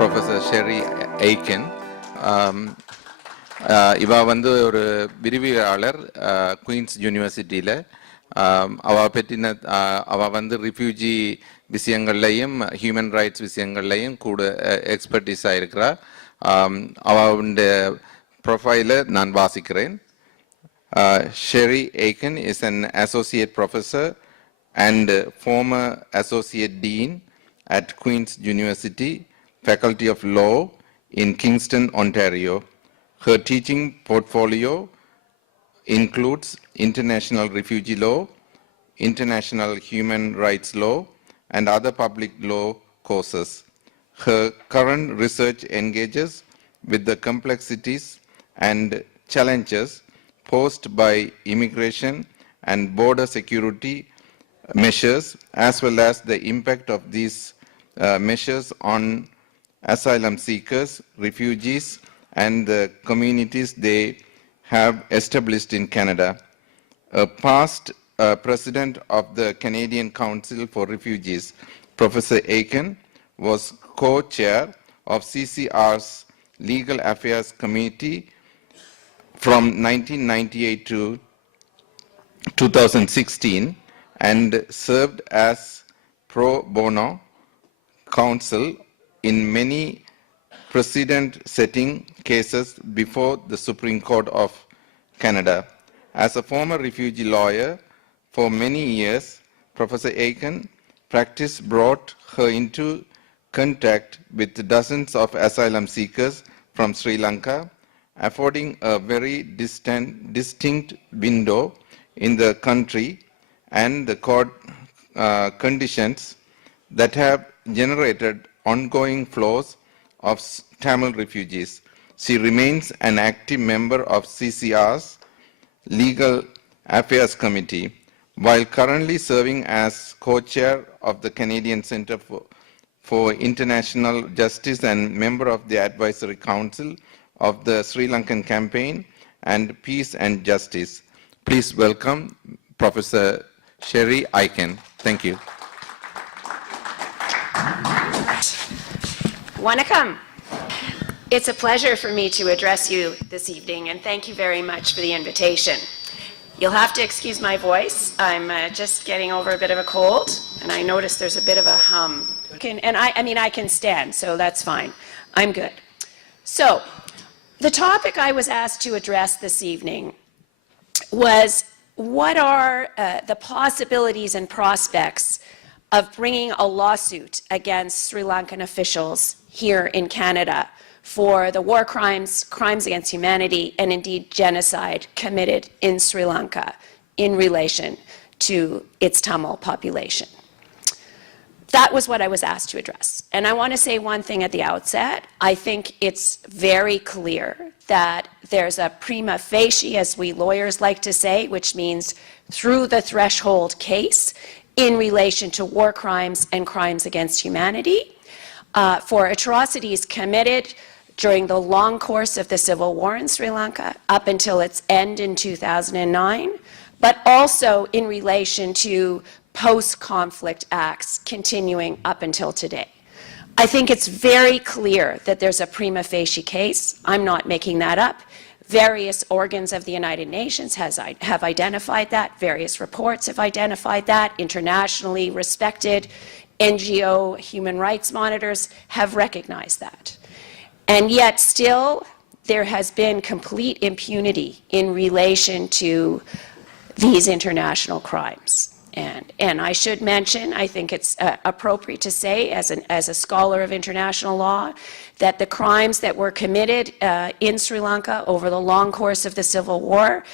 Professor Sharry Aiken. இவ வந்து ஒரு விரிவியாளர் குயின்ஸ் யூனிவர்சிட்டியில். அவ வந்து ரிஃப்யூஜி விஷயங்கள்லையும் ஹியூமன் ரைட்ஸ் விஷயங்கள்லையும் கூட எக்ஸ்பர்டீஸாக இருக்கிறா. அவளுடைய ப்ரொஃபைலை நான் வாசிக்கிறேன். Sharry Aiken is an associate professor and former associate dean at Queen's University, Faculty of Law in Kingston, Ontario. Her teaching portfolio includes international refugee law, international human rights law, and other public law courses. Her current research engages with the complexities and challenges posed by immigration and border security measures, as well as the impact of these measures on asylum seekers, refugees, and the communities they have established in Canada. A past president of the Canadian Council for Refugees, Professor Aiken, was co-chair of CCR's Legal Affairs Committee from 1998 to 2016 and served as pro bono counsel in many precedent-setting cases before the Supreme Court of Canada. As a former refugee lawyer for many years, Professor Aiken practice brought her into contact with dozens of asylum seekers from Sri Lanka, affording a very distinct window in the country and the court conditions that have generated ongoing flows of Tamil refugees. She remains an active member of CCR's Legal Affairs Committee, while currently serving as co-chair of the Canadian Centre for International Justice and member of the Advisory Council of the Sri Lankan Campaign and Peace and Justice. Please welcome Professor Sharry Aiken. Thank you. Wanakam. It's a pleasure for me to address you this evening, and thank you very much for the invitation. You'll have to excuse my voice. I'm just getting over a bit of a cold, and I notice there's a bit of a hum. I can stand, so that's fine. I'm good. So, the topic I was asked to address this evening was what are the possibilities and prospects of bringing a lawsuit against Sri Lankan officials here in Canada for the war crimes, crimes against humanity, and indeed genocide committed in Sri Lanka in relation to its Tamil population. That was what I was asked to address. And I want to say one thing at the outset. I think it's very clear that there's a prima facie, as we lawyers like to say, which means through the threshold case in relation to war crimes and crimes against humanity for atrocities committed during the long course of the civil war in Sri Lanka up until its end in 2009, but also in relation to post-conflict acts continuing up until today. I think it's very clear that there's a prima facie case. I'm not making that up. Various organs of the United Nations have identified that. Various reports have identified that. Internationally respected NGO human rights monitors have recognized that. And yet still, there has been complete impunity in relation to these international crimes. And I should mention, I think it's appropriate to say, as a scholar of international law, that the crimes that were committed in Sri Lanka over the long course of the Civil War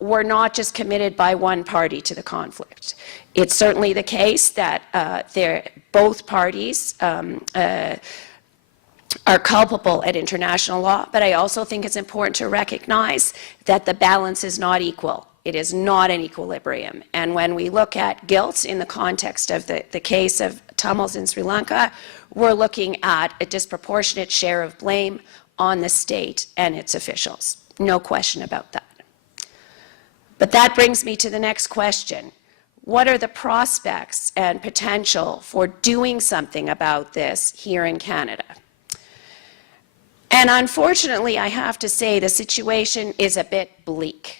were not just committed by one party to the conflict. It's certainly the case that both parties are culpable at international law, but I also think it's important to recognize that the balance is not equal. It is not an equilibrium. And when we look at guilt in the context of the case of Tamils in Sri Lanka, we're looking at a disproportionate share of blame on the state and its officials. No question about that. But that brings me to the next question. What are the prospects and potential for doing something about this here in Canada? And unfortunately, I have to say the situation is a bit bleak.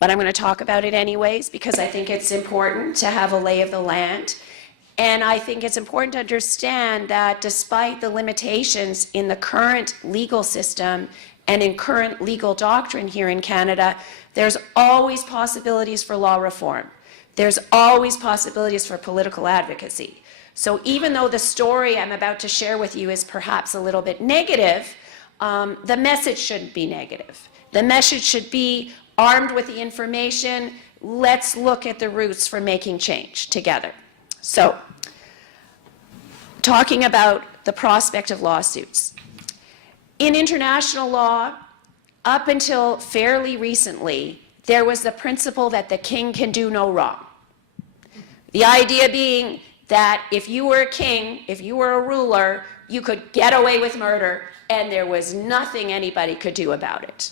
But I'm going to talk about it anyways because I think it's important to have a lay of the land. And I think it's important to understand that despite the limitations in the current legal system and in current legal doctrine here in Canada, there's always possibilities for law reform. There's always possibilities for political advocacy. So even though the story I'm about to share with you is perhaps a little bit negative, the message shouldn't be negative. The message should be armed with the information, let's look at the routes for making change together. So, talking about the prospect of lawsuits. In international law, up until fairly recently, there was the principle that the king can do no wrong. The idea being that if you were a king, if you were a ruler, you could get away with murder and there was nothing anybody could do about it.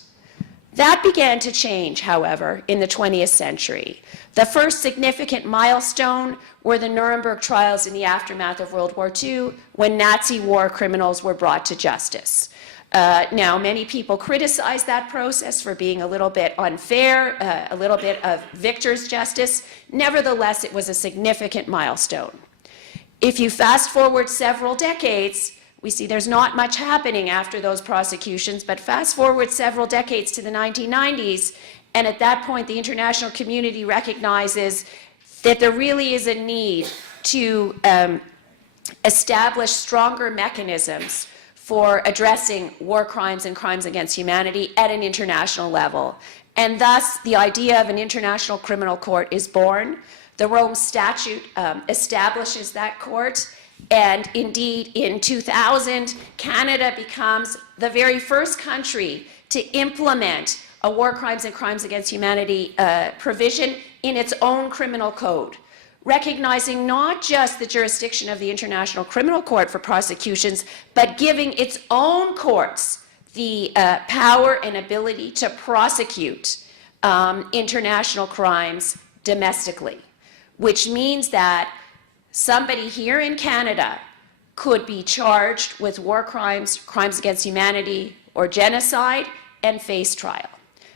That began to change, however, in the 20th century. The first significant milestone were the Nuremberg trials in the aftermath of World War II, when Nazi war criminals were brought to justice. Now, many people criticize that process for being a little bit unfair, a little bit of victor's justice. Nevertheless, it was a significant milestone. If you fast forward several decades, we see there's not much happening after those prosecutions, but fast forward several decades to the 1990s, and at that point the international community recognizes that there really is a need to establish stronger mechanisms for addressing war crimes and crimes against humanity at an international level. And thus, the idea of an international criminal court is born. The Rome Statute establishes that court. And indeed, in 2000, Canada becomes the very first country to implement a war crimes and crimes against humanity provision in its own criminal code, recognizing not just the jurisdiction of the International Criminal Court for prosecutions, but giving its own courts the power and ability to prosecute international crimes domestically, which means that somebody here in Canada could be charged with war crimes, crimes against humanity, or genocide, and face trial.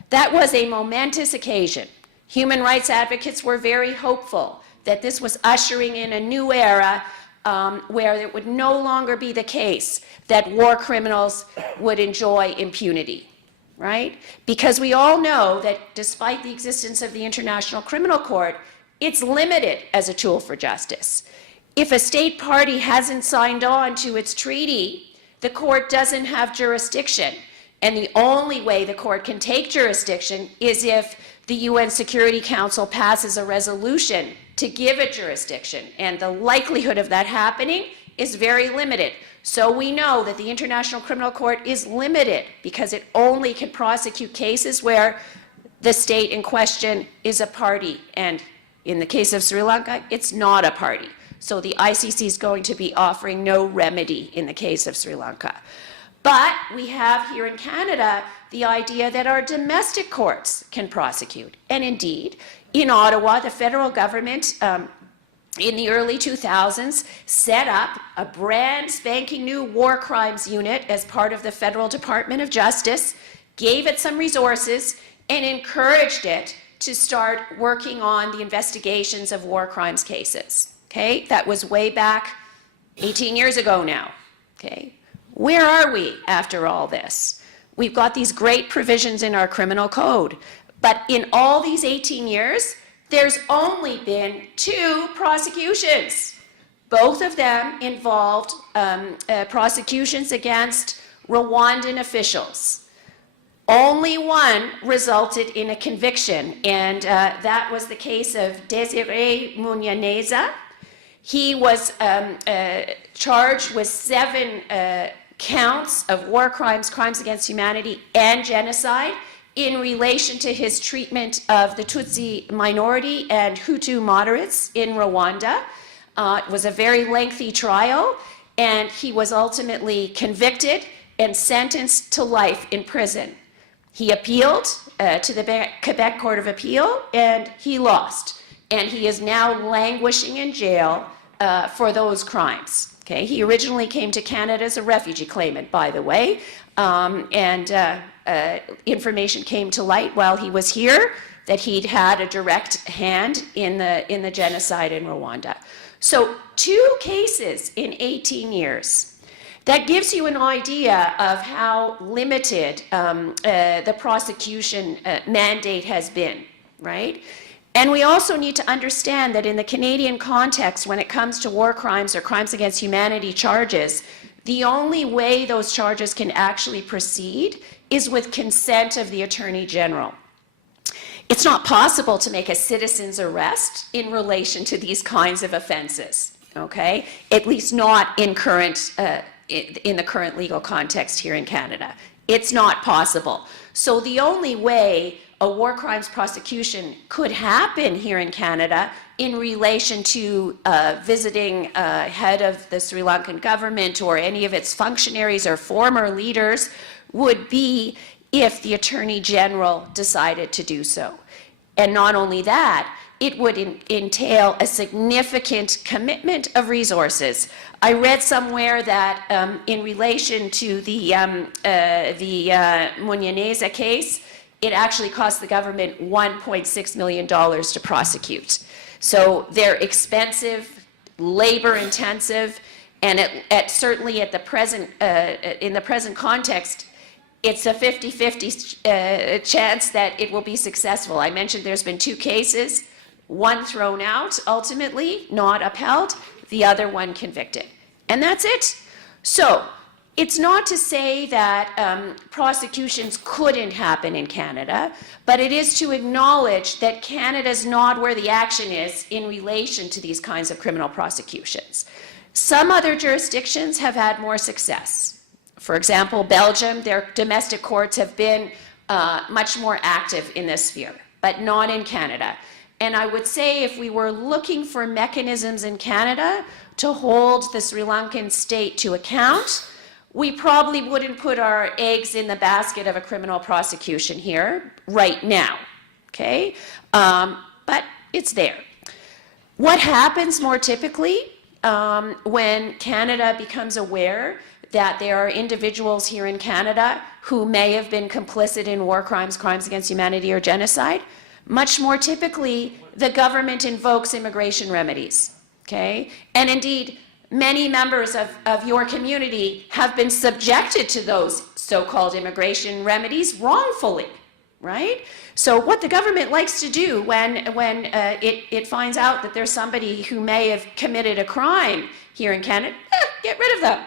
That was a momentous occasion. Human rights advocates were very hopeful that this was ushering in a new era where it would no longer be the case that war criminals would enjoy impunity, right? Because we all know that despite the existence of the International Criminal Court, it's limited as a tool for justice. If a state party hasn't signed on to its treaty, the court doesn't have jurisdiction. And the only way the court can take jurisdiction is if the UN Security Council passes a resolution to give it jurisdiction. And the likelihood of that happening is very limited. So we know that the International Criminal Court is limited because it only can prosecute cases where the state in question is a party. And in the case of Sri Lanka, it's not a party. So the ICC is going to be offering no remedy in the case of Sri Lanka. But we have here in Canada the idea that our domestic courts can prosecute. And indeed, in Ottawa, the federal government in the early 2000s set up a brand spanking new war crimes unit as part of the Federal Department of Justice, gave it some resources, and encouraged it to start working on the investigations of war crimes cases. Okay, that was way back 18 years ago now. Okay, where are we after all this? We've got these great provisions in our criminal code, but in all these 18 years, there's only been 2 prosecutions. Both of them involved prosecutions against Rwandan officials. Only one resulted in a conviction, and that was the case of Desiree Munyaneza. He was charged with 7 counts of war crimes, crimes against humanity, and genocide in relation to his treatment of the Tutsi minority and Hutu moderates in Rwanda. It was a very lengthy trial, and he was ultimately convicted and sentenced to life in prison. He appealed to the Quebec Court of Appeal, and he lost. And he is now languishing in jail for those crimes. Okay, he originally came to Canada as a refugee claimant, by the way, information came to light while he was here that he'd had a direct hand in the genocide in Rwanda. So 2 cases in 18 years. That gives you an idea of how limited the prosecution mandate has been, right? And we also need to understand that in the Canadian context, when it comes to war crimes or crimes against humanity charges, the only way those charges can actually proceed is with consent of the Attorney General. It's not possible to make a citizen's arrest in relation to these kinds of offenses, okay? At least not in the current legal context here in Canada. It's not possible. So the only way a war crimes prosecution could happen here in Canada in relation to visiting head of the Sri Lankan government or any of its functionaries or former leaders would be if the Attorney General decided to do so. And not only that, it would entail a significant commitment of resources. I read somewhere that in relation to the Munyaneza case, it actually cost the government $1.6 million to prosecute. So they're expensive, labor-intensive, and certainly at the present, in the present context, it's a 50-50 chance that it will be successful. I mentioned there's been 2 cases, one thrown out, ultimately, not upheld, the other one convicted. And that's it. So it's not to say that prosecutions couldn't happen in Canada, but it is to acknowledge that Canada's not where the action is in relation to these kinds of criminal prosecutions. Some other jurisdictions have had more success. For example, Belgium, their domestic courts have been much more active in this sphere, but not in Canada. And I would say if we were looking for mechanisms in Canada to hold the Sri Lankan state to account, we probably wouldn't put our eggs in the basket of a criminal prosecution here right now, okay? But it's there. What happens more typically when Canada becomes aware that there are individuals here in Canada who may have been complicit in war crimes, crimes against humanity, or genocide? Much more typically, the government invokes immigration remedies, okay? And indeed, many members of your community have been subjected to those so-called immigration remedies wrongfully, right? So what the government likes to do when it finds out that there's somebody who may have committed a crime here in Canada, get rid of them.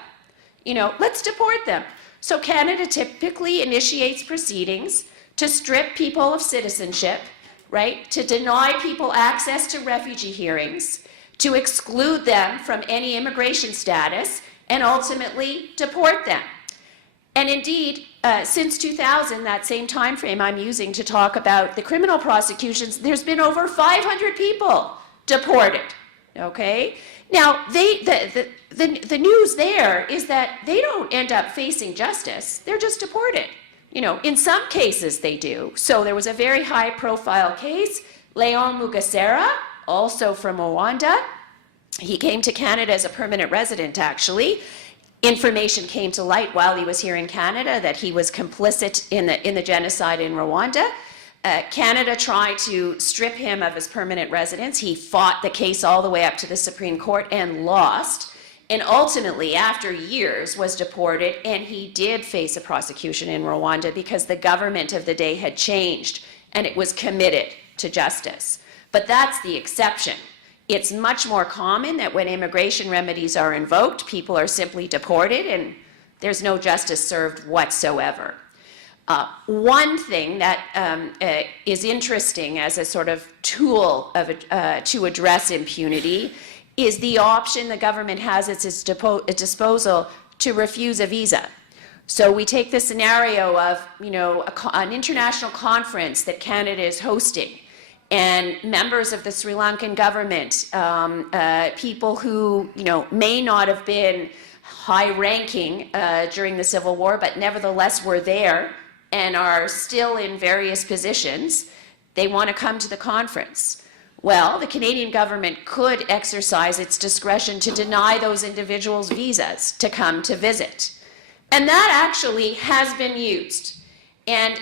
You know, let's deport them. So Canada typically initiates proceedings to strip people of citizenship, right? To deny people access to refugee hearings, to exclude them from any immigration status, and ultimately deport them. And indeed, since 2000, that same time frame I'm using to talk about the criminal prosecutions, there's been over 500 people deported, okay? Now, the news there is that they don't end up facing justice, they're just deported. You know, in some cases they do. So there was a very high profile case, Leon Mugesera, also from Rwanda. He came to Canada as a permanent resident, actually. Information came to light while he was here in Canada that he was complicit in the genocide in Rwanda. Canada tried to strip him of his permanent residence. He fought the case all the way up to the Supreme Court and lost. And ultimately, after years, was deported, and he did face a prosecution in Rwanda because the government of the day had changed and it was committed to justice. But that's the exception. It's much more common that when immigration remedies are invoked, people are simply deported and there's no justice served whatsoever. One thing that is interesting as a sort of tool to address impunity is the option the government has at its disposal to refuse a visa. So we take the scenario of, you know, an international conference that Canada is hosting, and members of the Sri Lankan government, people who, you know, may not have been high-ranking during the Civil War, but nevertheless were there and are still in various positions, they want to come to the conference. Well, the Canadian government could exercise its discretion to deny those individuals visas to come to visit. And that actually has been used. And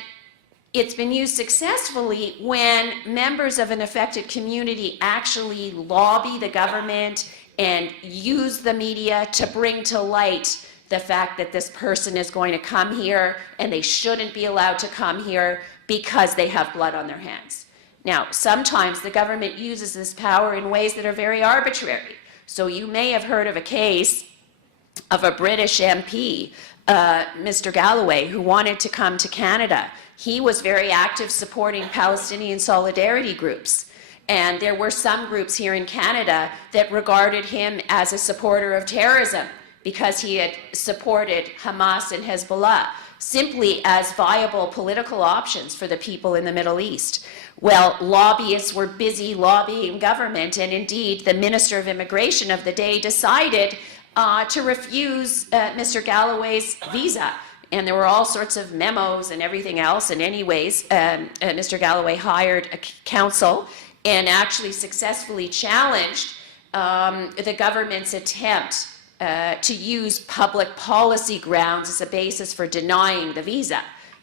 it's been used successfully when members of an affected community actually lobby the government and use the media to bring to light the fact that this person is going to come here and they shouldn't be allowed to come here because they have blood on their hands. Now, sometimes the government uses this power in ways that are very arbitrary. So you may have heard of a case of a British MP, Mr. Galloway, who wanted to come to Canada. He was very active supporting Palestinian solidarity groups. And there were some groups here in Canada that regarded him as a supporter of terrorism because he had supported Hamas and Hezbollah simply as viable political options for the people in the Middle East. Well, lobbyists were busy lobbying government, and indeed the Minister of Immigration of the day decided to refuse Mr. Galloway's visa. And there were all sorts of memos and everything else. And anyways, Mr. Galloway hired a counsel and actually successfully challenged the government's attempt to use public policy grounds as a basis for denying the visa.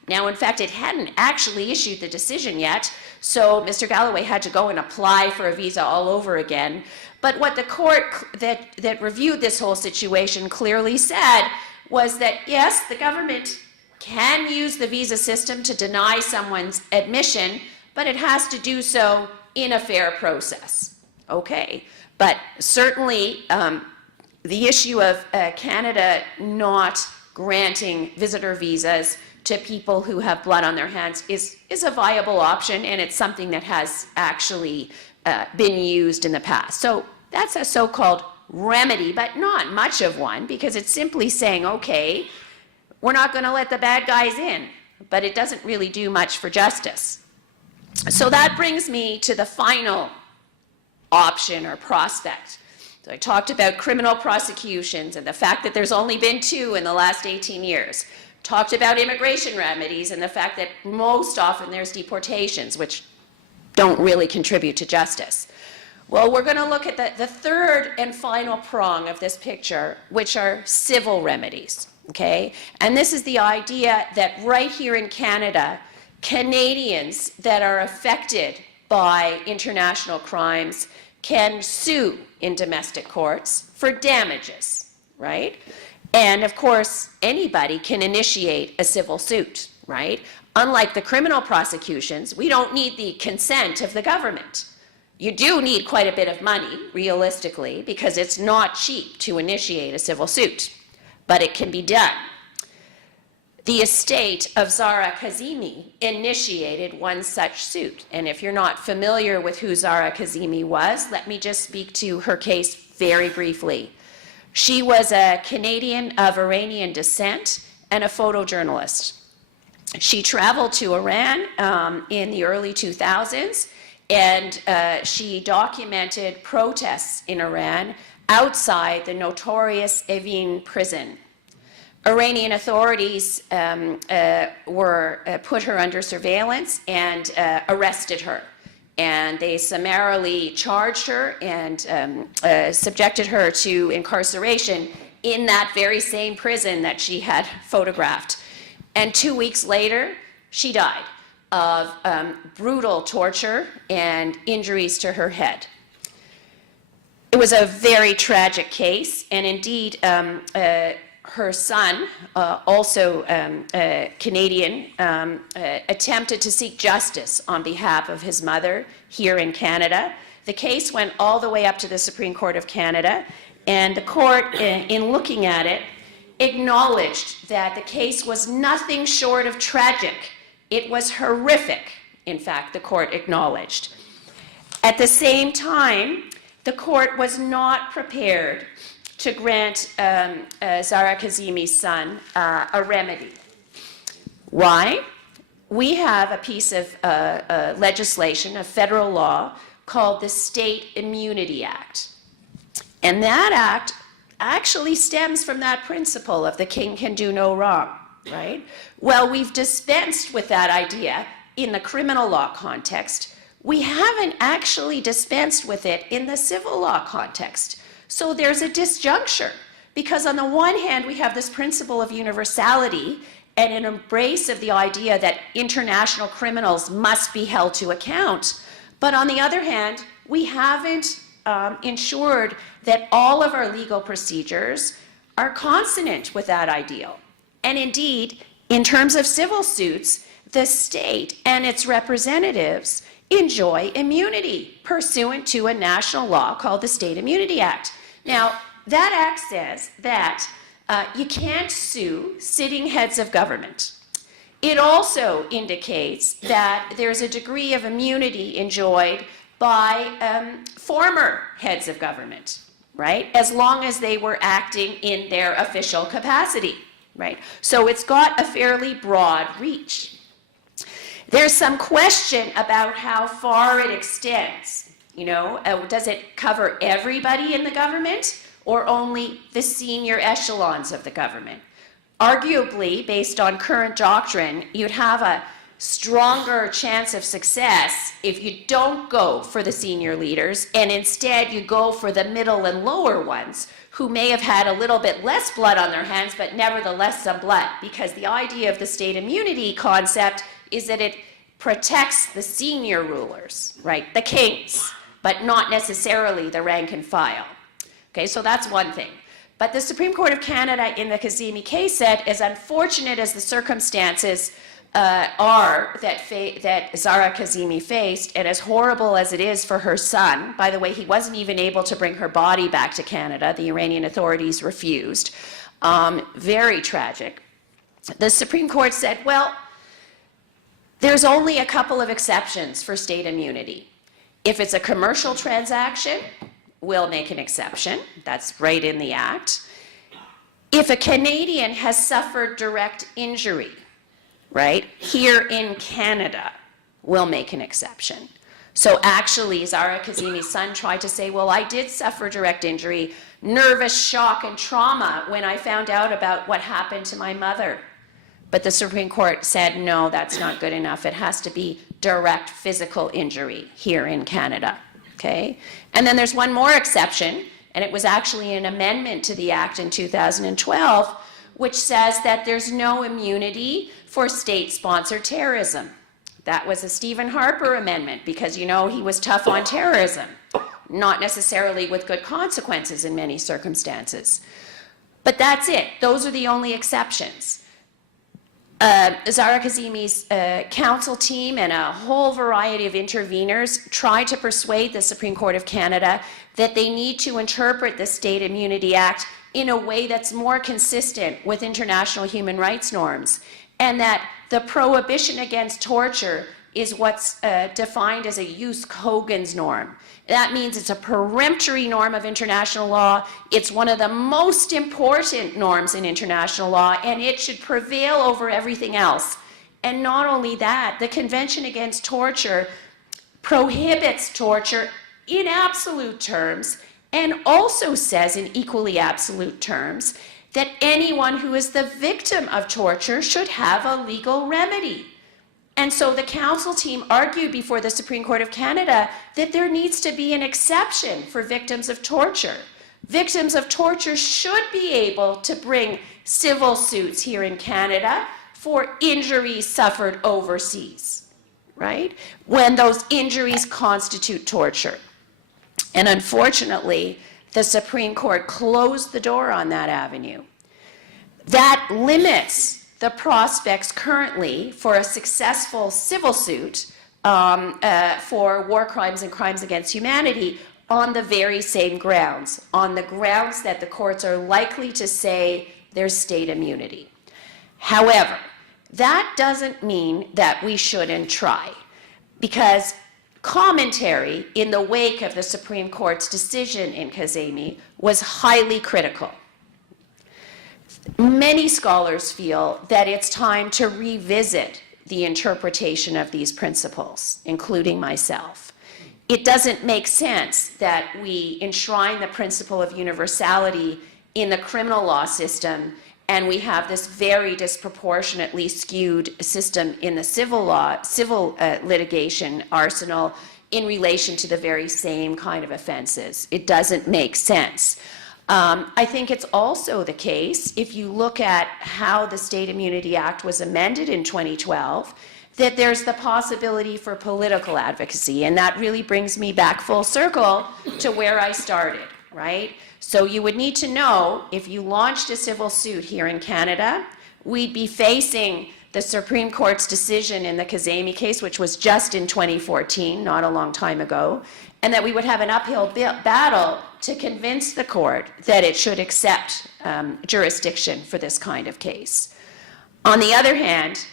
Now, in fact, it hadn't actually issued the decision yet, so Mr. Galloway had to go and apply for a visa all over again. But what the court that reviewed this whole situation clearly said was that, yes, the government can use the visa system to deny someone's admission, but it has to do so in a fair process. Okay, but certainly the issue of Canada not granting visitor visas to people who have blood on their hands is a viable option, and it's something that has actually been used in the past. So that's a so-called remedy, but not much of one, because it's simply saying, okay, we're not going to let the bad guys in, but it doesn't really do much for justice. So that brings me to the final option or prospect. So I talked about criminal prosecutions and the fact that there's only been 2 in the last 18 years. Talked about immigration remedies and the fact that most often there's deportations, which don't really contribute to justice. Well, we're going to look at the third and final prong of this picture, which are civil remedies, okay? And this is the idea that right here in Canada, Canadians that are affected by international crimes can sue in domestic courts for damages, right? And of course, anybody can initiate a civil suit, right? Unlike the criminal prosecutions, we don't need the consent of the government. You do need quite a bit of money, realistically, because it's not cheap to initiate a civil suit, but it can be done. The estate of Zara Kazemi initiated one such suit. And if you're not familiar with who Zara Kazemi was, let me just speak to her case very briefly. She was a Canadian of Iranian descent and a photojournalist. She traveled to Iran in the early 2000s, and she documented protests in Iran outside the notorious Evin prison. Iranian authorities put her under surveillance and arrested her. And they summarily charged her and subjected her to incarceration in that very same prison that she had photographed. And 2 weeks later, she died of brutal torture and injuries to her head. It was a very tragic case, and indeed, her son, also Canadian, attempted to seek justice on behalf of his mother here in Canada. The case went all the way up to the Supreme Court of Canada, and the court, in looking at it, acknowledged that the case was nothing short of tragic. It was horrific, in fact, the court acknowledged. At the same time, the court was not prepared to grant Zara Kazemi's son a remedy. Why? We have a piece of legislation, a federal law, called the State Immunity Act. And that act actually stems from that principle of the king can do no wrong, right? Well, we've dispensed with that idea in the criminal law context we haven't actually dispensed with it in the civil law context. So there's a disjuncture, because on the one hand, we have this principle of universality and an embrace of the idea that international criminals must be held to account. But on the other hand, we haven't ensured that all of our legal procedures are consonant with that ideal. And indeed, in terms of civil suits, the state and its representatives enjoy immunity pursuant to a national law called the State Immunity Act. Now, that act says that you can't sue sitting heads of government. It also indicates that there's a degree of immunity enjoyed by former heads of government, right? As long as they were acting in their official capacity, right? So it's got a fairly broad reach. There's some question about how far it extends. You know, does it cover everybody in the government or only the senior echelons of the government? Arguably, based on current doctrine, you'd have a stronger chance of success if you don't go for the senior leaders and instead you go for the middle and lower ones who may have had a little bit less blood on their hands, but nevertheless some blood, because the idea of the state immunity concept is that it protects the senior rulers, right, the kings, but not necessarily the rank and file. Okay, so that's one thing. But the Supreme Court of Canada in the Kazemi case said, as unfortunate as the circumstances are that Zara Kazemi faced, and as horrible as it is for her son, by the way, he wasn't even able to bring her body back to Canada. The Iranian authorities refused. Very tragic. The Supreme Court said, well, there's only a couple of exceptions for state immunity. If it's a commercial transaction, we'll make an exception. That's right in the Act. If a Canadian has suffered direct injury, right, here in Canada, we'll make an exception. So actually, Zara Kazemi's son tried to say, well, I did suffer direct injury, nervous shock and trauma when I found out about what happened to my mother. But the Supreme Court said, no, that's not good enough. It has to be direct physical injury here in Canada, okay? And then there's one more exception, and it was actually an amendment to the Act in 2012, which says that there's no immunity for state-sponsored terrorism. That was a Stephen Harper amendment because, you know, he was tough on terrorism, not necessarily with good consequences in many circumstances. But that's it. Those are the only exceptions. Zara Kazemi's counsel team and a whole variety of interveners tried to persuade the Supreme Court of Canada that they need to interpret the State Immunity Act in a way that's more consistent with international human rights norms, and that the prohibition against torture is what's defined as a jus cogens norm. That means it's a peremptory norm of international law. It's one of the most important norms in international law, and it should prevail over everything else. And not only that, the Convention Against Torture prohibits torture in absolute terms, and also says in equally absolute terms that anyone who is the victim of torture should have a legal remedy. And so the counsel team argued before the Supreme Court of Canada that there needs to be an exception for victims of torture. Victims of torture should be able to bring civil suits here in Canada for injuries suffered overseas, right? When those injuries constitute torture. And unfortunately, the Supreme Court closed the door on that avenue. That limits the prospects currently for a successful civil suit for war crimes and crimes against humanity on the very same grounds, on the grounds that the courts are likely to say there's state immunity. However, that doesn't mean that we shouldn't try, because commentary in the wake of the Supreme Court's decision in Kazemi was highly critical. Many scholars feel that it's time to revisit the interpretation of these principles, including myself. It doesn't make sense that we enshrine the principle of universality in the criminal law system and we have this very disproportionately skewed system in the civil litigation arsenal in relation to the very same kind of offenses. It doesn't make sense. I think it's also the case, if you look at how the State Immunity Act was amended in 2012, that there's the possibility for political advocacy. And that really brings me back full circle to where I started, right? So you would need to know, if you launched a civil suit here in Canada, we'd be facing the Supreme Court's decision in the Kazemi case, which was just in 2014, not a long time ago, and that we would have an uphill battle to convince the court that it should accept jurisdiction for this kind of case. On the other hand,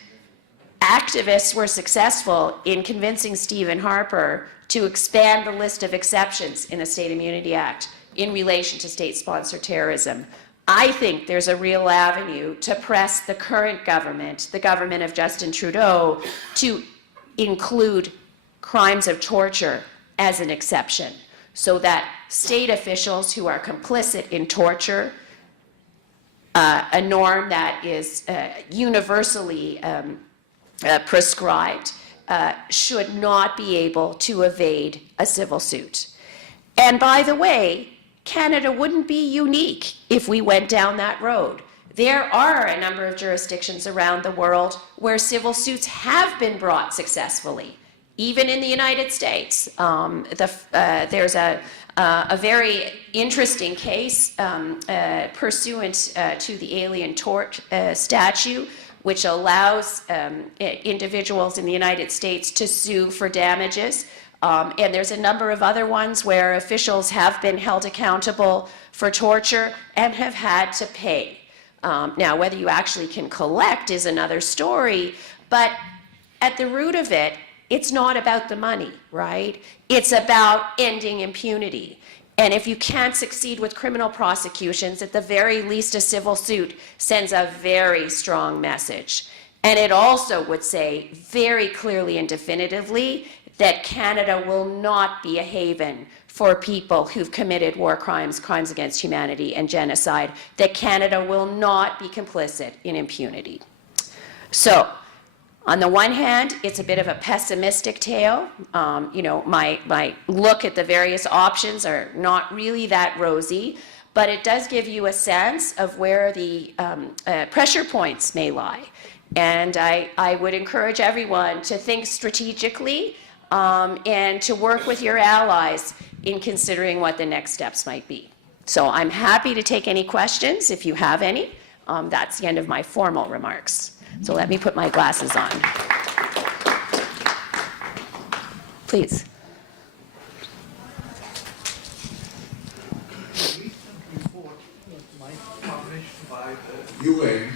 activists were successful in convincing Stephen Harper to expand the list of exceptions in the State Immunity Act in relation to state-sponsored terrorism. I think there's a real avenue to press the current government, the government of Justin Trudeau, to include crimes of torture as an exception, so that state officials who are complicit in torture, a norm that is universally prescribed, should not be able to evade a civil suit. And by the way, Canada wouldn't be unique if we went down that road. There are a number of jurisdictions around the world where civil suits have been brought successfully. Even in the United States, there's a very interesting case pursuant to the Alien Tort Statute, which allows individuals in the United States to sue for damages. And there's a number of other ones where officials have been held accountable for torture and have had to pay. Now, whether you actually can collect is another story, but at the root of it, it's not about the money, right? It's about ending impunity. And if you can't succeed with criminal prosecutions, at the very least, a civil suit sends a very strong message. And it also would say very clearly and definitively that Canada will not be a haven for people who've committed war crimes, crimes against humanity, and genocide, that Canada will not be complicit in impunity. So, on the one hand, it's a bit of a pessimistic tale. My look at the various options are not really that rosy, but it does give you a sense of where the pressure points may lie. And I would encourage everyone to think strategically and to work with your allies in considering what the next steps might be. So I'm happy to take any questions if you have any. That's the end of my formal remarks. So let me put my glasses on. Please. A recent report published by the UN,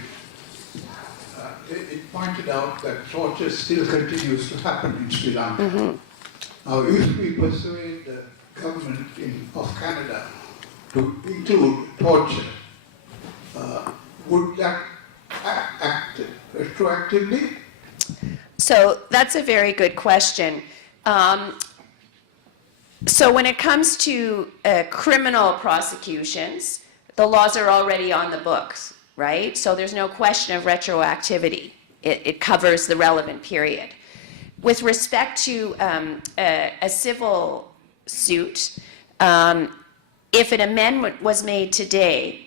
it pointed out that torture still continues to happen in Sri Lanka. Mm-hmm. Now, if we persuade the government of Canada to include torture, would that act retroactively? So that's a very good question. So when it comes to criminal prosecutions, the laws are already on the books, right? So there's no question of retroactivity. It covers the relevant period. With respect to a civil suit, if an amendment was made today,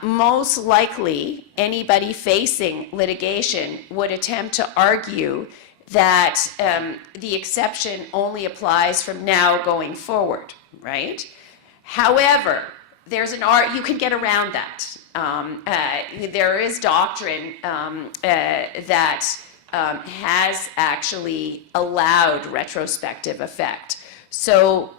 most likely anybody facing litigation would attempt to argue that the exception only applies from now going forward, right? However, there's you can get around that. There is doctrine that has actually allowed retrospective effect. So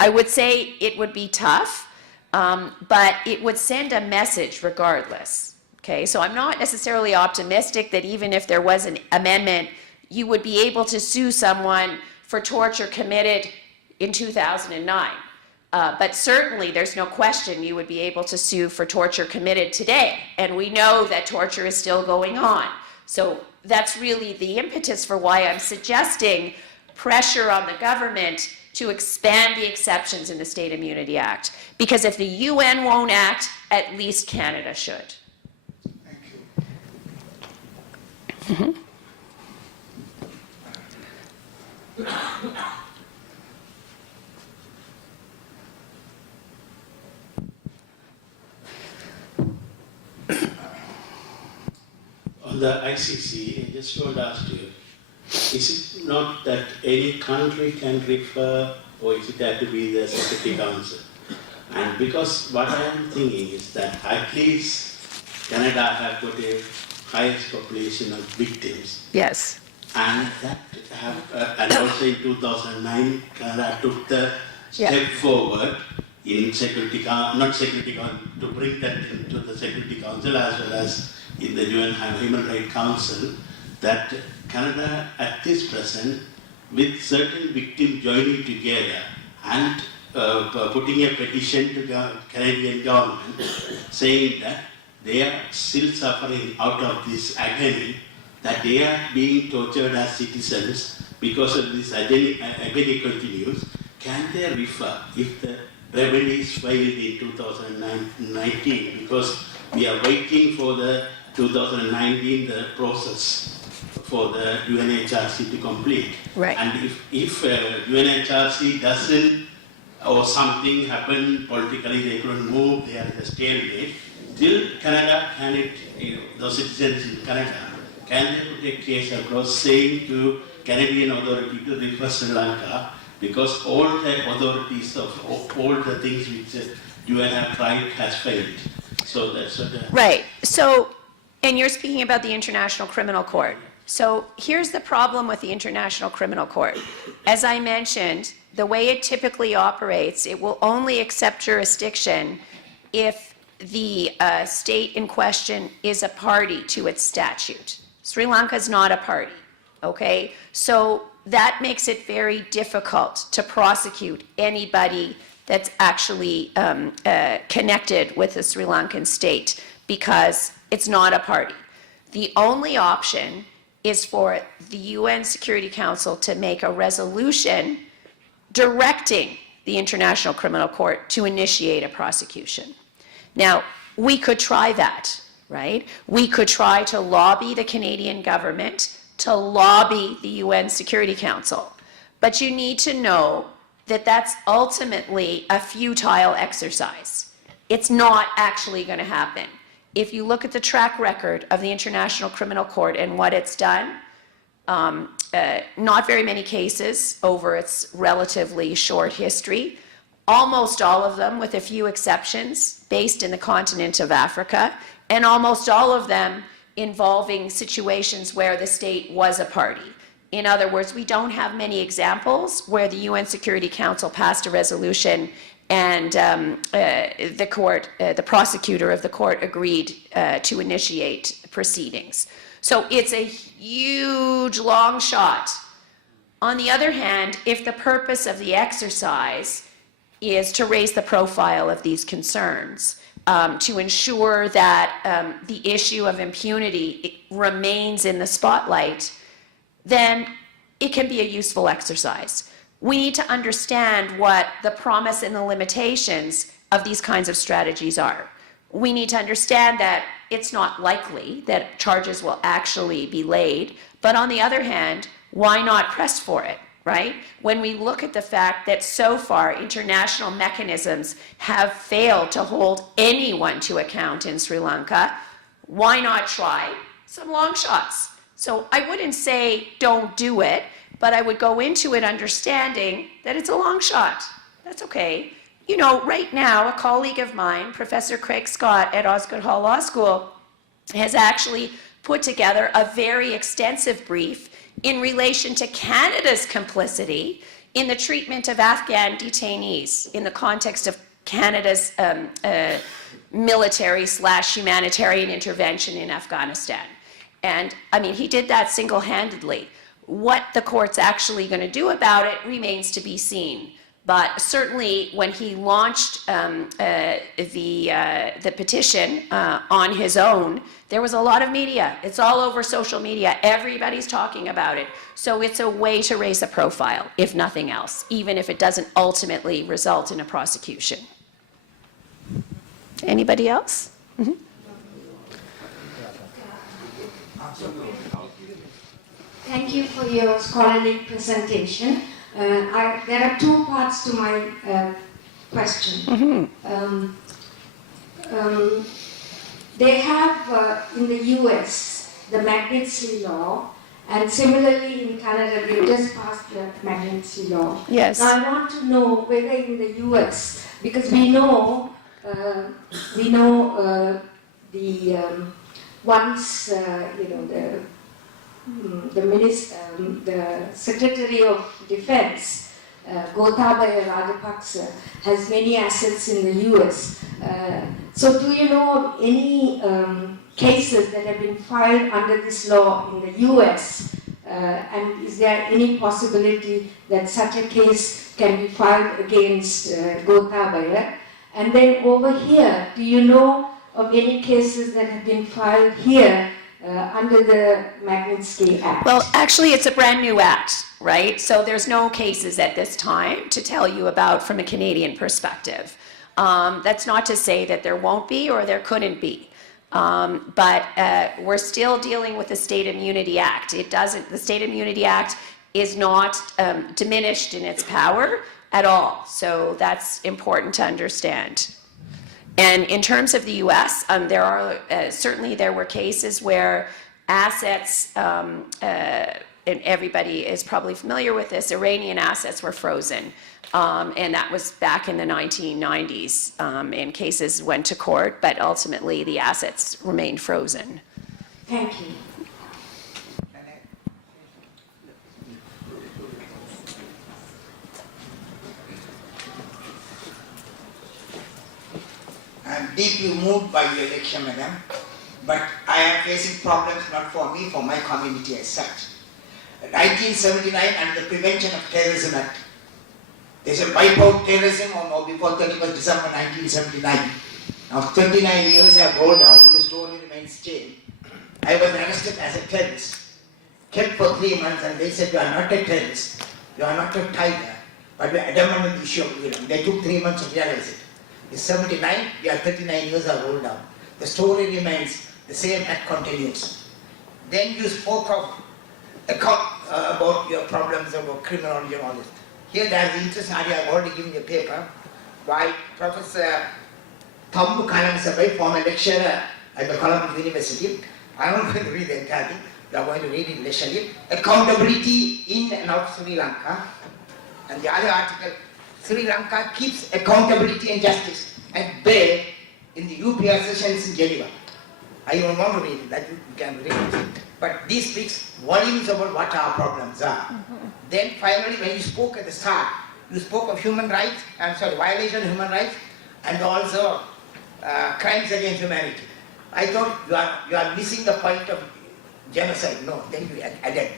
I would say it would be tough, but it would send a message regardless. Okay, so I'm not necessarily optimistic that even if there was an amendment, you would be able to sue someone for torture committed in 2009. But certainly there's no question you would be able to sue for torture committed today. And we know that torture is still going on. So that's really the impetus for why I'm suggesting pressure on the government to expand the exceptions in the State Immunity Act. Because if the UN won't act, at least Canada should. Thank you. Mm-hmm. the ICC, I just want to ask you, is it not that any country can refer, or is it have to be the Security Council? And because what I am thinking is that at least Canada have got a highest population of victims. Yes. And that and also in 2009, Canada took the Yeah. step forward in to bring that into the Security Council as well as in the UN Human Rights Council, that Canada at this present, with certain victims joining together and putting a petition to the Canadian government saying that they are still suffering out of this agony, that they are being tortured as citizens because of this agony continues. Can they refer, if the remedy is filed in 2019, because we are waiting for the 2019 the process for the UNHRC to complete. Right. And if UNHRC doesn't, or something happened politically, they couldn't move, they are in a stalemate, still Canada, can it, those citizens in Canada, can they put a case across saying to Canadian authority to refer Sri Lanka, because all the authorities of all the things which UN have tried has failed. So that's what Right. So, and you're speaking about the International Criminal Court. So here's the problem with the International Criminal Court. As I mentioned, the way it typically operates, it will only accept jurisdiction if the state in question is a party to its statute. Sri Lanka is not a party, okay? So that makes it very difficult to prosecute anybody that's actually connected with the Sri Lankan state because it's not a party. The only option is for the UN Security Council to make a resolution directing the International Criminal Court to initiate a prosecution. Now, we could try that, right? We could try to lobby the Canadian government to lobby the UN Security Council. But you need to know that that's ultimately a futile exercise. It's not actually going to happen. If you look at the track record of the International Criminal Court and what it's done, not very many cases over its relatively short history, almost all of them, with a few exceptions, based in the continent of Africa, and almost all of them involving situations where the state was a party. In other words, we don't have many examples where the UN Security Council passed a resolution and the court, the prosecutor of the court agreed to initiate proceedings. So it's a huge long shot. On the other hand, if the purpose of the exercise is to raise the profile of these concerns, to ensure that the issue of impunity remains in the spotlight, then it can be a useful exercise. We need to understand what the promise and the limitations of these kinds of strategies are. We need to understand that it's not likely that charges will actually be laid, but on the other hand, why not press for it, right? When we look at the fact that so far international mechanisms have failed to hold anyone to account in Sri Lanka, why not try some long shots? So I wouldn't say don't do it, but I would go into it understanding that it's a long shot. That's okay. You know, right now, a colleague of mine, Professor Craig Scott at Osgoode Hall Law School, has actually put together a very extensive brief in relation to Canada's complicity in the treatment of Afghan detainees in the context of Canada's military/humanitarian intervention in Afghanistan. And I mean, he did that single-handedly. What the court's actually going to do about it remains to be seen. But certainly when he launched the petition on his own, there was a lot of media. It's all over social media. Everybody's talking about it. So it's a way to raise a profile, if nothing else, even if it doesn't ultimately result in a prosecution. Anybody else? Mm-hmm. Thank you for your scholarly presentation. There are two parts to my question. Mm-hmm. They have, in the US, the Magnitsky Law, and similarly in Canada, they just passed the Magnitsky Law. Yes. Now I want to know whether in the US, because we know the once the Secretary of Defense, Gotabaya Rajapaksa, has many assets in the US. So do you know of any cases that have been filed under this law in the US? And is there any possibility that such a case can be filed against Gotabaya? And then over here, do you know of any cases that have been filed here under the Magnitsky Act? Well, actually, it's a brand new act, right? So there's no cases at this time to tell you about from a Canadian perspective. That's not to say that there won't be or there couldn't be. But we're still dealing with the State Immunity Act. The State Immunity Act is not diminished in its power at all. So that's important to understand. And in terms of the U.S., there were cases where assets, and everybody is probably familiar with this, Iranian assets were frozen. And that was back in the 1990s, and cases went to court, but ultimately the assets remained frozen. Thank you. I'm deeply moved by your election, madam, but I am facing problems not for me, for my community as such. 1979 and the Prevention of Terrorism Act. They said wipe out terrorism or before 31st December 1979. Now 39 years have rolled down, the story remains changed. I was arrested as a terrorist, kept for 3 months, and they said you are not a terrorist, you are not a tiger, but we are adamant on the issue of freedom. They took 3 months to realize it. It's 79, we are 39 years have rolled down. The story remains, the same act continues. Then you spoke of about your problems about criminology and all this. Here there is an interesting idea, I've already given you a paper by Professor Thambu Kanasabai, former lecturer at the Colombian University. I am not going to read the entire thing, we are going to read it leisurely. Accountability in and out of Sri Lanka. And the other article, Sri Lanka keeps accountability and justice at bay in the UPR sessions in Geneva. I don't want to read it, that you can read it. But this speaks volumes about what our problems are. Mm-hmm. Then finally, when you spoke at the start, you spoke of human rights, violation of human rights, and also crimes against humanity. I thought you are missing the point of genocide. No, then you added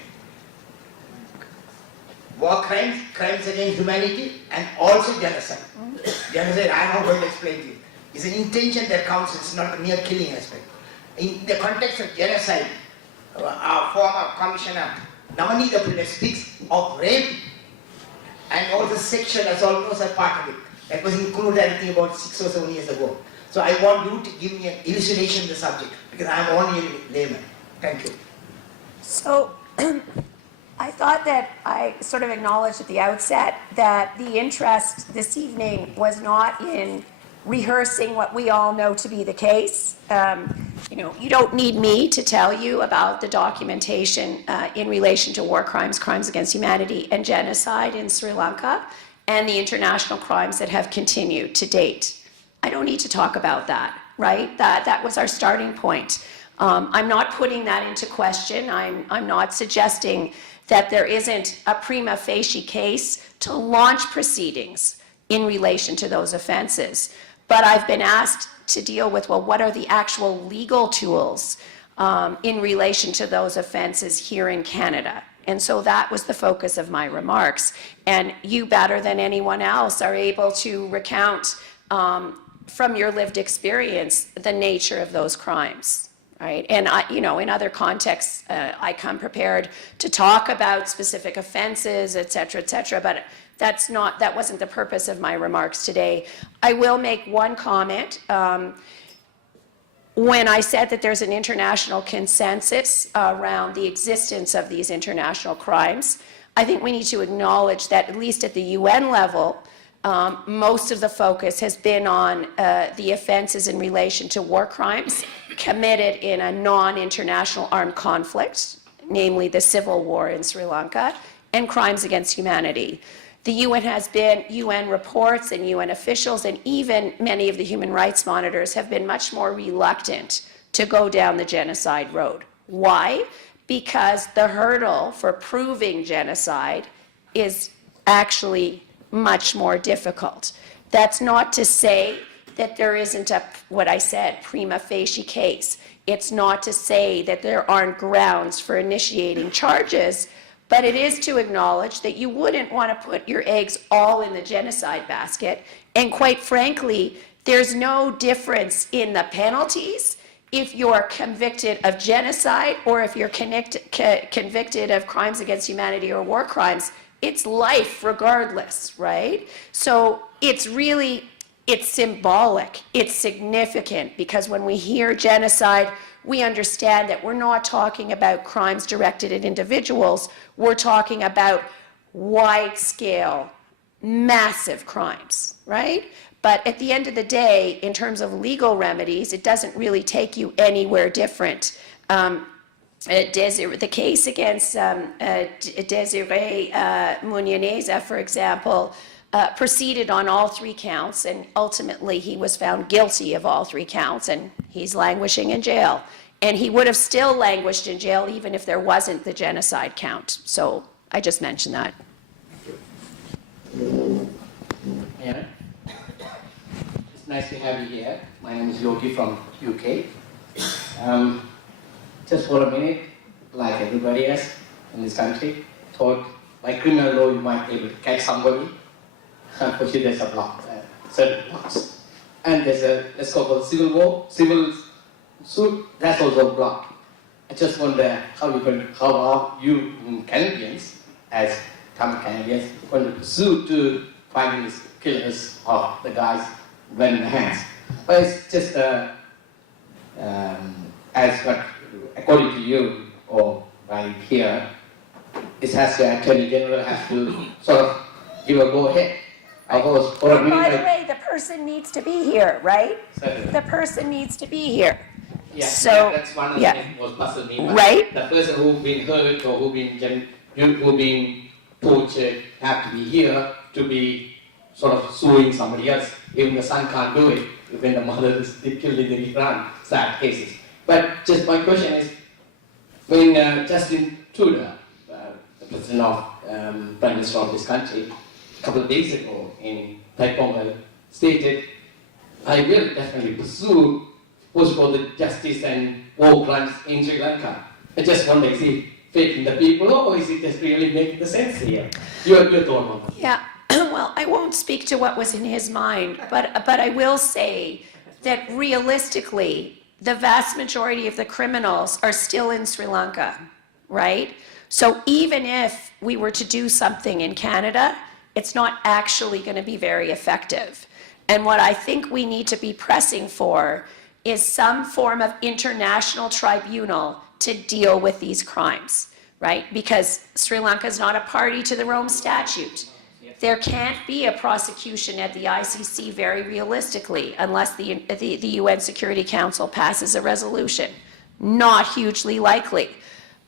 war crimes, crimes against humanity, and also genocide. Mm-hmm. Genocide, I am not going to explain to you. It's an intention that counts, it's not a mere killing aspect. In the context of genocide, our former commissioner Navanita Pillai speaks of rape and also sexual assault was a part of it. That was included, I think, about 6 or 7 years ago. So I want you to give me an illustration of the subject because I am only a layman. Thank you. So I thought that I sort of acknowledged at the outset that the interest this evening was not in rehearsing what we all know to be the case. You don't need me to tell you about the documentation in relation to war crimes, crimes against humanity, and genocide in Sri Lanka, and the international crimes that have continued to date. I don't need to talk about that, right? That was our starting point. I'm not putting that into question. I'm not suggesting that there isn't a prima facie case to launch proceedings in relation to those offenses. But I've been asked to deal with, well, what are the actual legal tools in relation to those offenses here in Canada? And so that was the focus of my remarks. And you, better than anyone else, are able to recount from your lived experience the nature of those crimes, right? And in other contexts, I come prepared to talk about specific offenses, et cetera, but that wasn't the purpose of my remarks today. I will make one comment. When I said that there's an international consensus around the existence of these international crimes, I think we need to acknowledge that at least at the UN level, Most of the focus has been on the offenses in relation to war crimes committed in a non-international armed conflict, namely the civil war in Sri Lanka, and crimes against humanity. The UN reports and UN officials and even many of the human rights monitors have been much more reluctant to go down the genocide road. Why? Because the hurdle for proving genocide is actually much more difficult. That's not to say that there isn't what I said, prima facie case. It's not to say that there aren't grounds for initiating charges, but it is to acknowledge that you wouldn't want to put your eggs all in the genocide basket. And quite frankly, there's no difference in the penalties if you're convicted of genocide or if you're convicted of crimes against humanity or war crimes. It's life regardless, right? So it's symbolic, it's significant, because when we hear genocide, we understand that we're not talking about crimes directed at individuals, we're talking about wide-scale, massive crimes, right? But at the end of the day, in terms of legal remedies, it doesn't really take you anywhere different. The case against Desiree Munyaneza, for example, proceeded on all 3 counts, and ultimately he was found guilty of all 3 counts, and he's languishing in jail. And he would have still languished in jail even if there wasn't the genocide count. So I just mentioned that. Yeah. It's nice to have you here. My name is Yogi from UK. Just for a minute, like everybody else in this country, thought by criminal law you might be able to catch somebody. Unfortunately, there's a block, certain blocks. And there's a, let's call it civil war, civil suit, that's also blocked. I just wonder how are you Canadians, as common Canadians, going to pursue to find these killers of the guys when in the hands. But it's just as what, according to you, or right here, it has the Attorney General has to sort of give a go-ahead. Right. And by the way, the person needs to be here, right? Certainly. The person needs to be here. Yeah, So, that's one of the things was puzzled me. Right. The person who's been hurt or who's been tortured have to be here to be sort of suing somebody else. Even the son can't do it when the mother is killed in the Iran, sad cases. But just my question is, when Justin Trudeau, the president of Prime Minister of this country, a couple of days ago in Taiwan stated, I will definitely pursue push for the justice and war crimes in Sri Lanka. I just wonder, is he faking the people or is it just really making the sense here? Your thought on that? Yeah, well, I won't speak to what was in his mind, but I will say that realistically, the vast majority of the criminals are still in Sri Lanka, right? So even if we were to do something in Canada, it's not actually going to be very effective. And what I think we need to be pressing for is some form of international tribunal to deal with these crimes, right? Because Sri Lanka is not a party to the Rome Statute. There can't be a prosecution at the ICC very realistically unless the UN Security Council passes a resolution. Not hugely likely.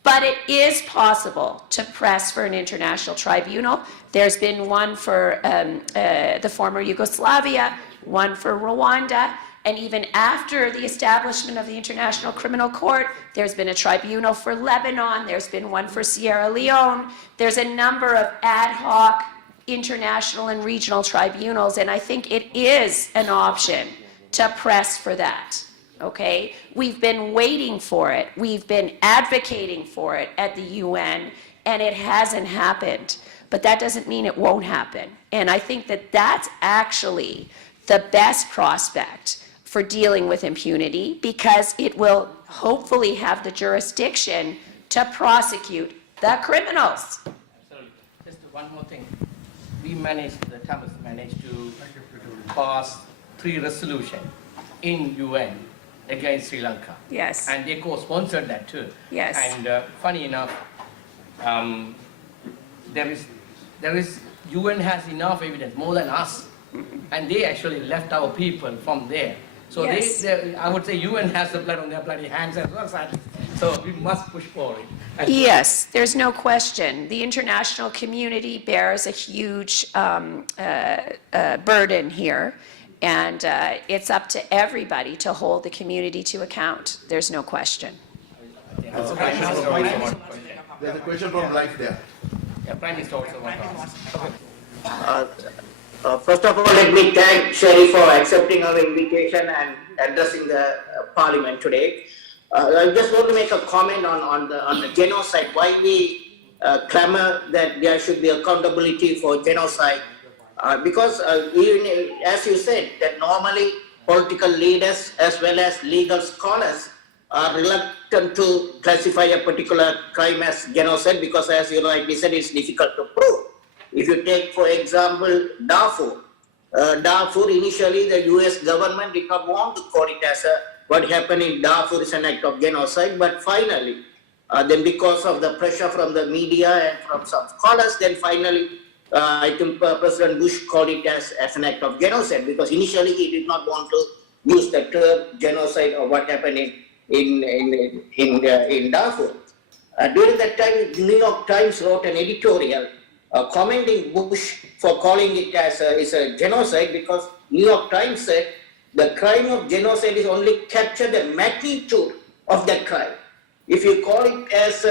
But it is possible to press for an international tribunal. There's been one for the former Yugoslavia, one for Rwanda, and even after the establishment of the International Criminal Court, there's been a tribunal for Lebanon, there's been one for Sierra Leone. There's a number of ad hoc international and regional tribunals, and I think it is an option to press for that. Okay, we've been waiting for it. We've been advocating for it at the UN, and it hasn't happened. But that doesn't mean it won't happen. And I think that that's actually the best prospect for dealing with impunity, because it will hopefully have the jurisdiction to prosecute the criminals. Absolutely. Just one more thing. We managed, the Tamils managed to pass 3 resolutions in UN against Sri Lanka. Yes. And they co-sponsored that too. Yes. And funny enough, there is UN has enough evidence, more than us, and they actually left our people from there. So Yes. I would say UN has the blood on their bloody hands as well, sadly. So we must push forward. Yes, there's no question. The international community bears a huge burden here, and it's up to everybody to hold the community to account. There's no question. That's Prime Minister also wants to- There's a question from live there. Yeah, Prime Minister also wants to ask. First of all, let me thank Sharry for accepting our invitation and addressing the Parliament today. I just want to make a comment on the genocide. Why we clamor that there should be accountability for genocide? Because even as you said, that normally political leaders as well as legal scholars are reluctant to classify a particular crime as genocide because, as you rightly said, it's difficult to prove. If you take, for example, Darfur initially the US government did not want to call it as what happened in Darfur is an act of genocide, but finally, then because of the pressure from the media and from some scholars, then finally, I think President Bush called it as an act of genocide because initially he did not want to use the term genocide or what happened in Darfur. During that time, the New York Times wrote an editorial commending Bush for calling it as a genocide because New York Times said the crime of genocide is only capture the magnitude of that crime. If you call it as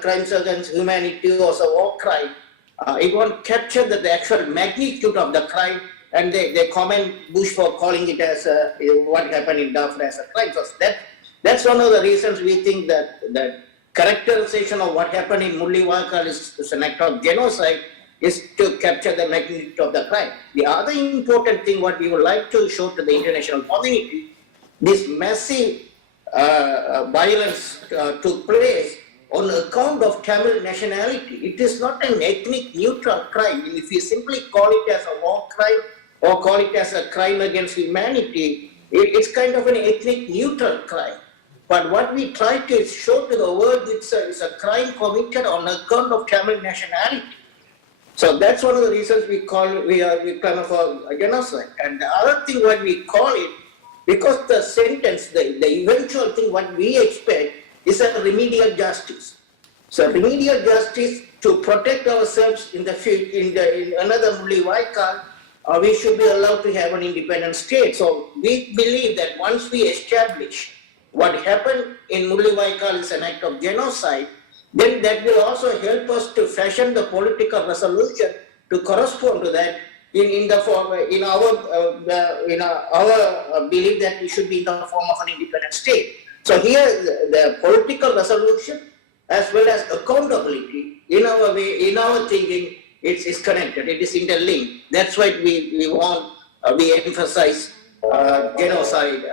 crimes against humanity or a war crime, it won't capture the actual magnitude of the crime, and they commend Bush for calling it as what happened in Darfur as a crime. So that's one of the reasons we think that characterization of what happened in Mullawaikal is an act of genocide is to capture the magnitude of the crime. The other important thing what we would like to show to the international community, this massive violence took place on account of Tamil nationality. It is not an ethnic neutral crime. If you simply call it as a war crime or call it as a crime against humanity, it's kind of an ethnic neutral crime. But what we try to show to the world is a crime committed on account of Tamil nationality. So that's one of the reasons we clamor for a genocide. And the other thing what we call it, because the sentence, the eventual thing what we expect is a remedial justice. So remedial justice to protect ourselves in another Mullawaikal, we should be allowed to have an independent state. So we believe that once we establish what happened in Mullawaikal is an act of genocide, then that will also help us to fashion the political resolution to correspond to that in our belief that we should be in the form of an independent state. So here the political resolution as well as accountability in our thinking, it's connected, it is interlinked. That's why we emphasize genocide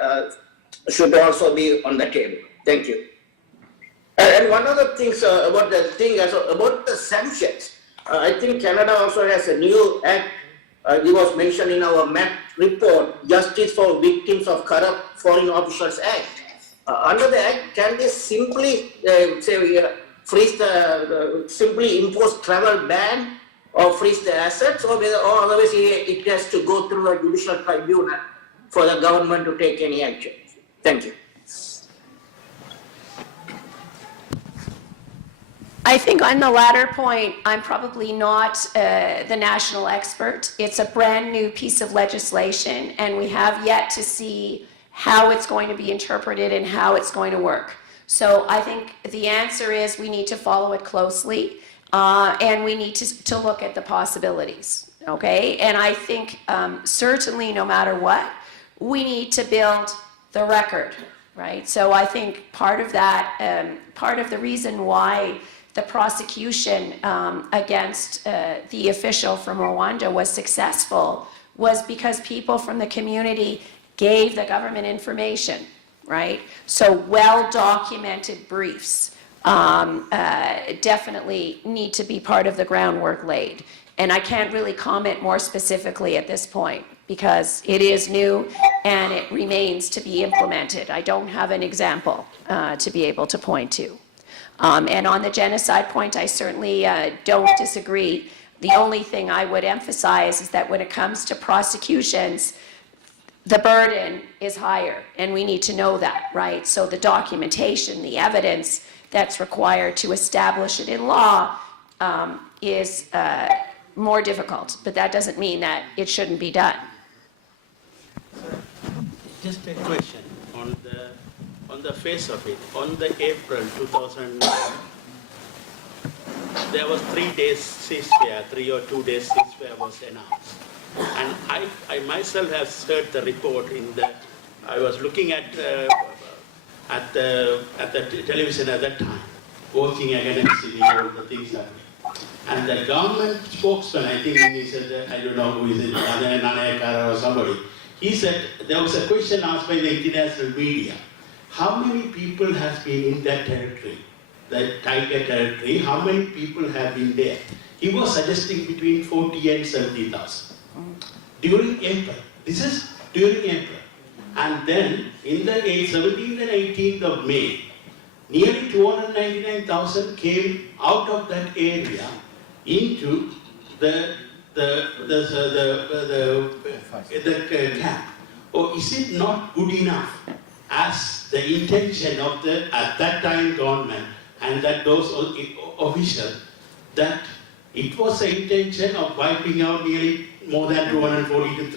should also be on the table. Thank you. And one of the things about the sanctions, I think Canada also has a new act. It was mentioned in our MAP report, Justice for Victims of Corrupt Foreign Officials Act. Under the act, can they simply simply impose travel ban or freeze the assets, or otherwise it has to go through a judicial tribunal for the government to take any action? Thank you. I think on the latter point, I'm probably not the national expert. It's a brand new piece of legislation, and we have yet to see how it's going to be interpreted and how it's going to work. So I think the answer is we need to follow it closely, and we need to look at the possibilities, okay? And I think certainly no matter what, we need to build the record, right? So I think part of that, part of the reason why the prosecution against the official from Rwanda was successful was because people from the community gave the government information, right? So well-documented briefs definitely need to be part of the groundwork laid. And I can't really comment more specifically at this point because it is new and it remains to be implemented. I don't have an example to be able to point to. And on the genocide point, I certainly don't disagree. The only thing I would emphasize is that when it comes to prosecutions, the burden is higher, and we need to know that, right? So the documentation, the evidence that's required to establish it in law is more difficult, but that doesn't mean that it shouldn't be done. Just a question on the face of it. On the April 2009, there was 3 days ceasefire, 3 or 2 days ceasefire was announced. And I myself have heard the report I was looking at the television at that time, watching against all the things happening. And the government spokesman, I think he said, I don't know who is it, Nanayakara or somebody, he said, there was a question asked by the international media, how many people has been in that territory, the Tiger territory, how many people have been there? He was suggesting between 40 and 70,000. During April, this is during April. And then in the 17th and 18th of May, nearly 299,000 came out of that area into the camp. Or is it not good enough as the intention of the at that time government and that those officials that it was the intention of wiping out nearly more than 240 to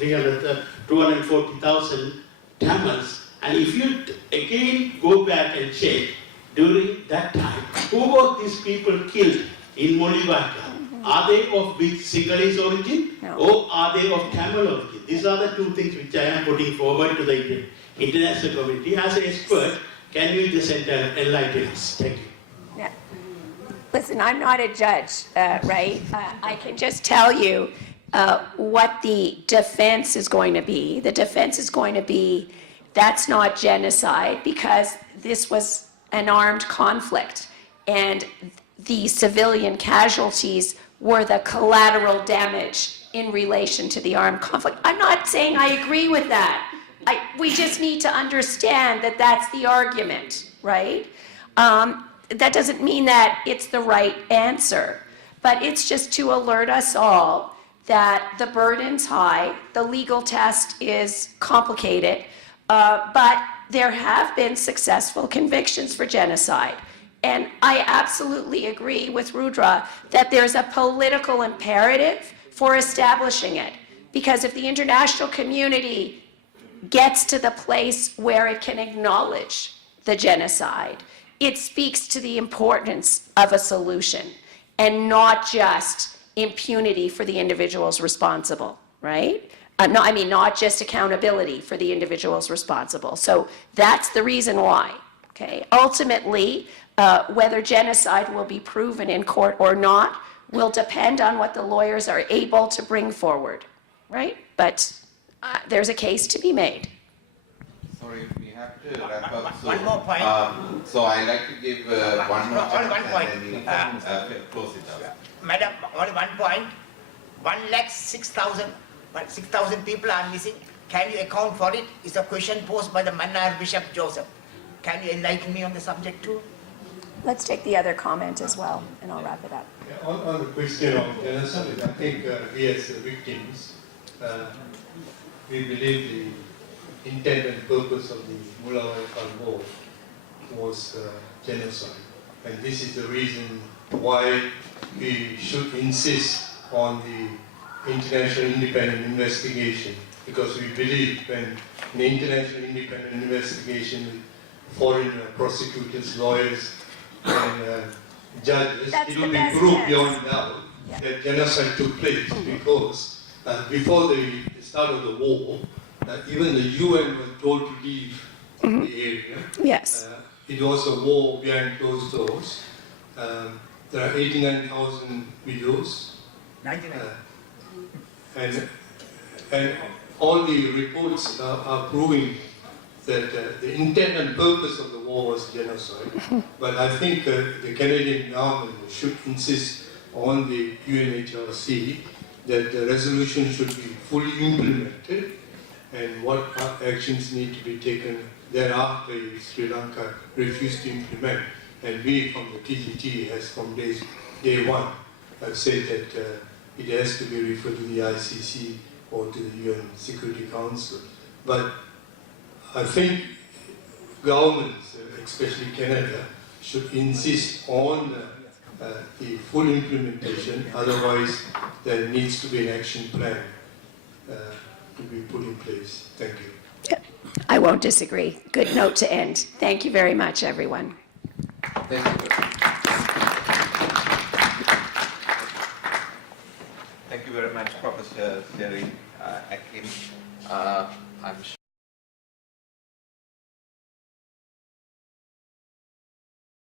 240,000 Tamils. And if you again go back and check, during that time, who were these people killed in Molivaka? Are they of which Sinhalese origin or are they of Tamil origin? These are the two things which I am putting forward to the international community. As an expert, can you just enlighten us? Thank you. Yeah. Listen, I'm not a judge, right? I can just tell you what the defense is going to be. The defense is going to be that's not genocide because this was an armed conflict and the civilian casualties were the collateral damage in relation to the armed conflict. I'm not saying I agree with that. We just need to understand that that's the argument, right? That doesn't mean that it's the right answer, but it's just to alert us all that the burden's high, the legal test is complicated, but there have been successful convictions for genocide. And I absolutely agree with Rudra that there's a political imperative for establishing it. Because if the international community gets to the place where it can acknowledge the genocide, it speaks to the importance of a solution and not just impunity for the individuals responsible, right? Not just accountability for the individuals responsible. So that's the reason why, okay? Ultimately, whether genocide will be proven in court or not will depend on what the lawyers are able to bring forward, right? But there's a case to be made. Sorry, we have to wrap up. One more point. So I like to give one more Only one point. and then we close it up. Madam, only 1 point. 1,06,000 people are missing. Can you account for it? It's a question posed by the Mannar Bishop Joseph. Can you enlighten me on the subject too? Let's take the other comment as well, and I'll wrap it up. Yeah, on the question of genocide, I think we as victims, we believe the intent and purpose of the Mullah-Aiken war was genocide. And this is the reason why we should insist on the international independent investigation, because we believe when an international independent investigation with foreign prosecutors, lawyers, and judges, That's it will the be best proved chance. beyond doubt that genocide took place, because before the start of the war, even the UN was told to leave the area. Yes. It was a war behind closed doors. There are 89,000 widows. 99. And all the reports are proving that the intent and purpose of the war was genocide. But I think the Canadian government should insist on the UNHRC that the resolution should be fully implemented and what actions need to be taken thereafter if Sri Lanka refused to implement. And we from the TGT has from day one said that it has to be referred to the ICC or to the UN Security Council. But I think governments, especially Canada, should insist on the full implementation. Otherwise, there needs to be an action plan to be put in place. Thank you. I won't disagree. Good note to end. Thank you very much, everyone. Thank you. Thank you very much, Professor Sharry, Aiken. I'm sure